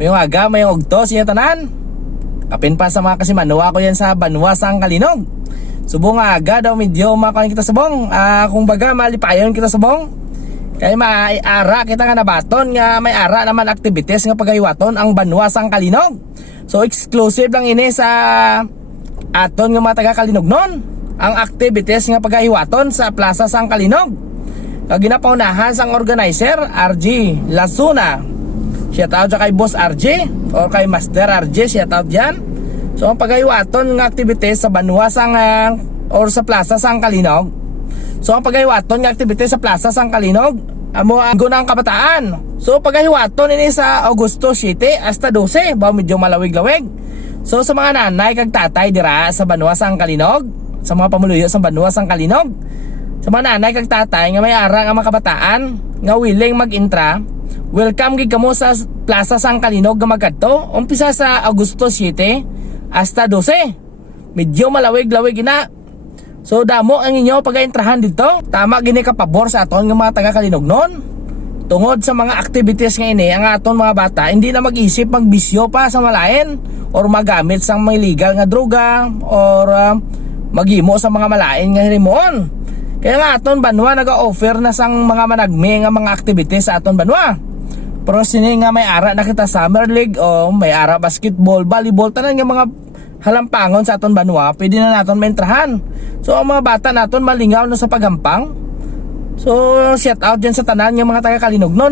Mayong aga, mayong ugto siya tanan. Kapin pa sa mga kasimanwa ko yan sa Banwa sang Kalinog. Subong aga daw medyo makain kita subong. Kung baga malipayon kita subong. Kaya may ara kita nga nabaton nga may ara naman activities nga pagahiwaton ang Banwa sang Kalinog. So exclusive lang ini sa aton nga mga taga Kalinog nun. Ang activities nga pagahiwaton sa Plaza sang Kalinog. Kag ginapaunahan sang organizer RG Lasuna. Shout out kay Boss RJ or kay Master RJ, shout out dyan. So ang pagahiwaton ng activities sa Banwa sang or sa Plaza sang Kalinog. So ang pagahiwaton ng activities sa Plaza sang Kalinog amo ang gunang kabataan. So pagahiwaton ini sa Agosto 7 hasta 12, ba medyo malawig-lawig. So sa mga nanay kag tatay dira sa Banwa sang Kalinog, sa mga pamuluyo sa Banwa sang Kalinog, sa mga nanay kag tatay nga may ara nga mga kabataan nga willing mag-intra, welcome gid kamo sa Plaza sang Kalinog nga magkadto. Umpisa sa Agosto 7 hasta 12. Medyo malawig-lawig ina. So damo ang inyo pag-intrahan dito. Tama gini ka pabor sa aton nga mga taga Kalinog non. Tungod sa mga activities nga ini, ang aton mga bata hindi na mag-isip magbisyo pa sa malain or magamit sang may legal nga droga or maghimo sa mga malain nga hirimon. Kaya nga aton Banwa nag-offer na sang mga managmi nga mga activities sa aton Banwa. Pero sini nga may ara na kita Summer League o may ara basketball, volleyball, tanan nga mga halampangon sa aton Banwa, pwede na naton maintrahan. So ang mga bata naton malingaw na sa pagampang. So shout out dyan sa tanan nga mga taga Kalinog no.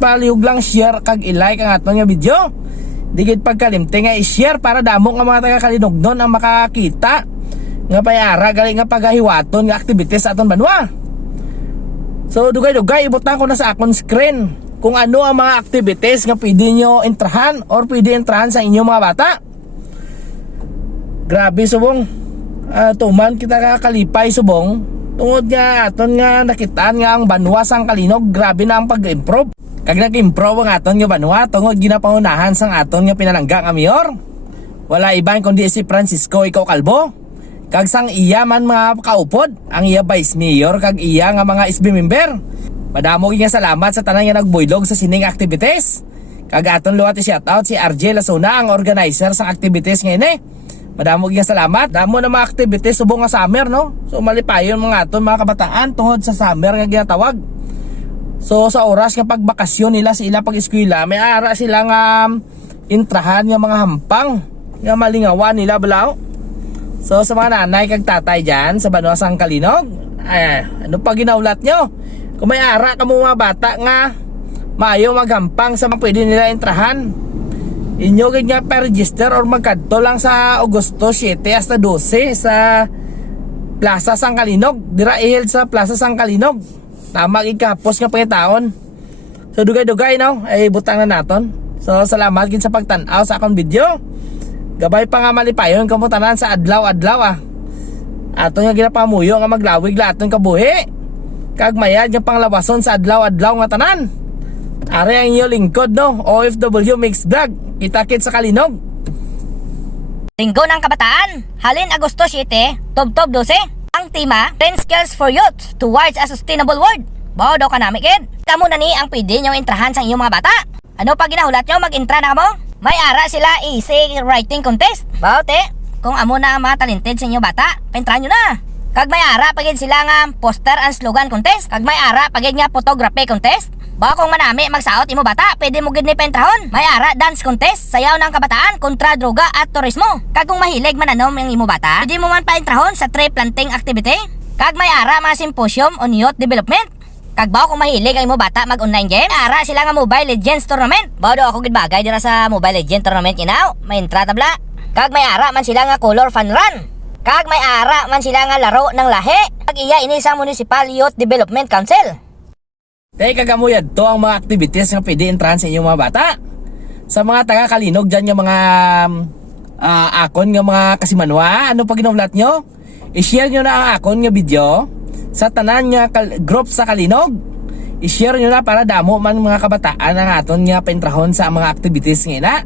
Palihog lang share kag i-like ang aton nga video. Digid pagkalimte nga i-share para damo nga mga taga Kalinog non ang makakita nga payara galing nga pagahiwaton nga activities sa aton Banwa. So dugay-dugay ibutang ko na sa akon screen kung ano ang mga activities nga pwede nyo intrahan or pwede intrahan sa inyong mga bata. Grabe subong, tuman kita kakalipay subong tungod nga aton nga nakitaan nga ang Banwa sang Kalinog. Grabe na ang pag-improve. Kag nag-improve ang aton nga Banwa tungod ginapangunahan sang aton nga pinalangga nga mayor. Wala iban kundi si Francisco Ikaw Calvo. Kag sang iya man mga kaupod, ang iya vice mayor kag iya nga mga SB member. Madamo nga salamat sa tanan nga nagbuylog sa sining activities. Kag aton luwat i-shout out si RJ Lasuna, ang organizer sa activities ngayon Madamo nga salamat. Damo na mga activities subong nga summer no. So malipayon mga aton mga kabataan tungod sa summer nga ginatawag. So sa oras nga pagbakasyon nila sa ila pag-eskwela, may ara sila nga intrahan nga mga hampang nga malingawan nila balaw. So sa mga nanay kag tatay dyan sa Banwa sang Kalinog, ano pa ginaulat nyo? Kung may ara ka mga bata nga maayo maghampang sa mga pwede nila intrahan, inyo gid nga pa-register or magkadto lang sa Agosto 7 hasta 12 sa Plaza sang Kalinog. Dira ihil sa Plaza sang Kalinog. Tama gid kapos nga pangitaon. So dugay-dugay no, ay butang na naton. So salamat gid sa pagtan-aw sa akong video. Gabay pa nga malipayon kamo tanan sa adlaw-adlaw aton nga ginapamuyo nga maglawig la aton kabuhi. Kag mayad nga panglawason sa adlaw-adlaw nga tanan. Are ang inyo lingkod no, OFW Mix Vlog. Kita-kit sa Kalinog. Linggo ng Kabataan, halin Agosto 7, Tubtob 12. Ang tema, 10 Skills for Youth Towards a Sustainable World. Bao daw ka namin kid. Kamu na ni ang pwede nyo intrahan sa inyong mga bata. Ano pa ginahulat nyo, mag-intra na kamo? May ara sila essay writing contest. Bao te, kung amo na ang mga talented sa inyong bata, paintrahan nyo na. Kag may ara pagid sila nga poster and slogan contest. Kag may ara pagid nga photography contest. Ba kung manami magsaot imo bata, pwede mo gid ni pentrahon. May ara dance contest, sayaw ng kabataan kontra droga at turismo. Kag kung mahilig mananom ang imo bata, pwede mo man paentrahon sa tree planting activity. Kag may ara mga symposium on youth development. Kag ba kung mahilig ang imo bata mag-online game, ara sila nga Mobile Legends tournament. Ba do ako gid bagay dira sa Mobile Legends tournament inaw, may entra tabla. Kag may ara man sila nga color fun run. Kag may ara man sila nga laro ng lahi. Kag iya ini sa Municipal Youth Development Council. Teka kagamuyad to ang mga activities nga pwede intrahan sa inyong mga bata. Sa mga taga Kalinog dyan yung mga akon nga mga kasimanwa, ano pa ginulat nyo? I-share nyo na ang akon nga video sa tanan nga group sa Kalinog. I-share nyo na para damo man mga kabataan ang aton nga paintrahon sa mga activities nga ina.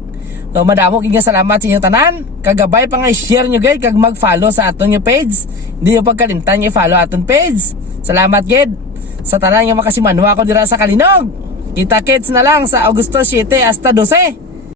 So madamo king salamat sa inyo tanan. Kagabay pa nga i-share nyo gid kag mag-follow sa aton nga page. Hindi nyo pagkalimtan nga i-follow aton page. Salamat gid sa tanan nga makasimanwa ko dira sa Kalinog. Kita-kits na lang sa Agosto 7 hasta 12.